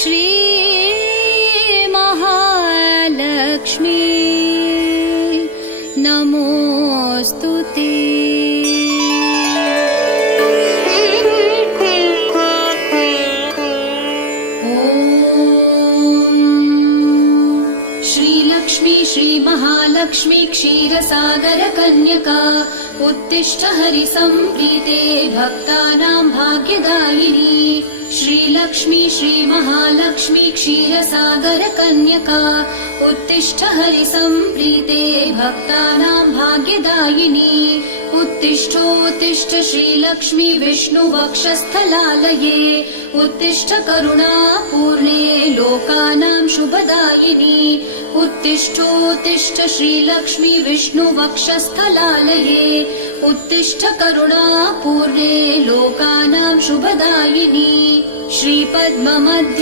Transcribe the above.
श्री महालक्ष्मी नमोस्तुते। श्रीलक्ष्मी श्रीमहालक्ष्मी क्षीरसागर कन्यका उत्तिष्ठ हरिसंप्रीते भक्तानां भाग्यदायिनी। श्रीलक्ष्मी श्रीमहालक्ष्मी क्षीरसागर कन्यका उत्तिष्ठ हरिसंप्रीते भक्तानां भाग्यदायिनी। उत्तिष्ठोत्तिष्ठ श्रीलक्ष्मी विष्णुवक्षस्थलालये उत्तिष्ठ करुणापूर्णे लोकानां शुभदायिनी। उत्तिष्ठोत्तिष्ठ श्रीलक्ष्मी विष्णुवक्षस्थलालये उत्तिष्ठ करुणापूर्णे लोकानां शुभदायिनी। श्रीपद्ममध्य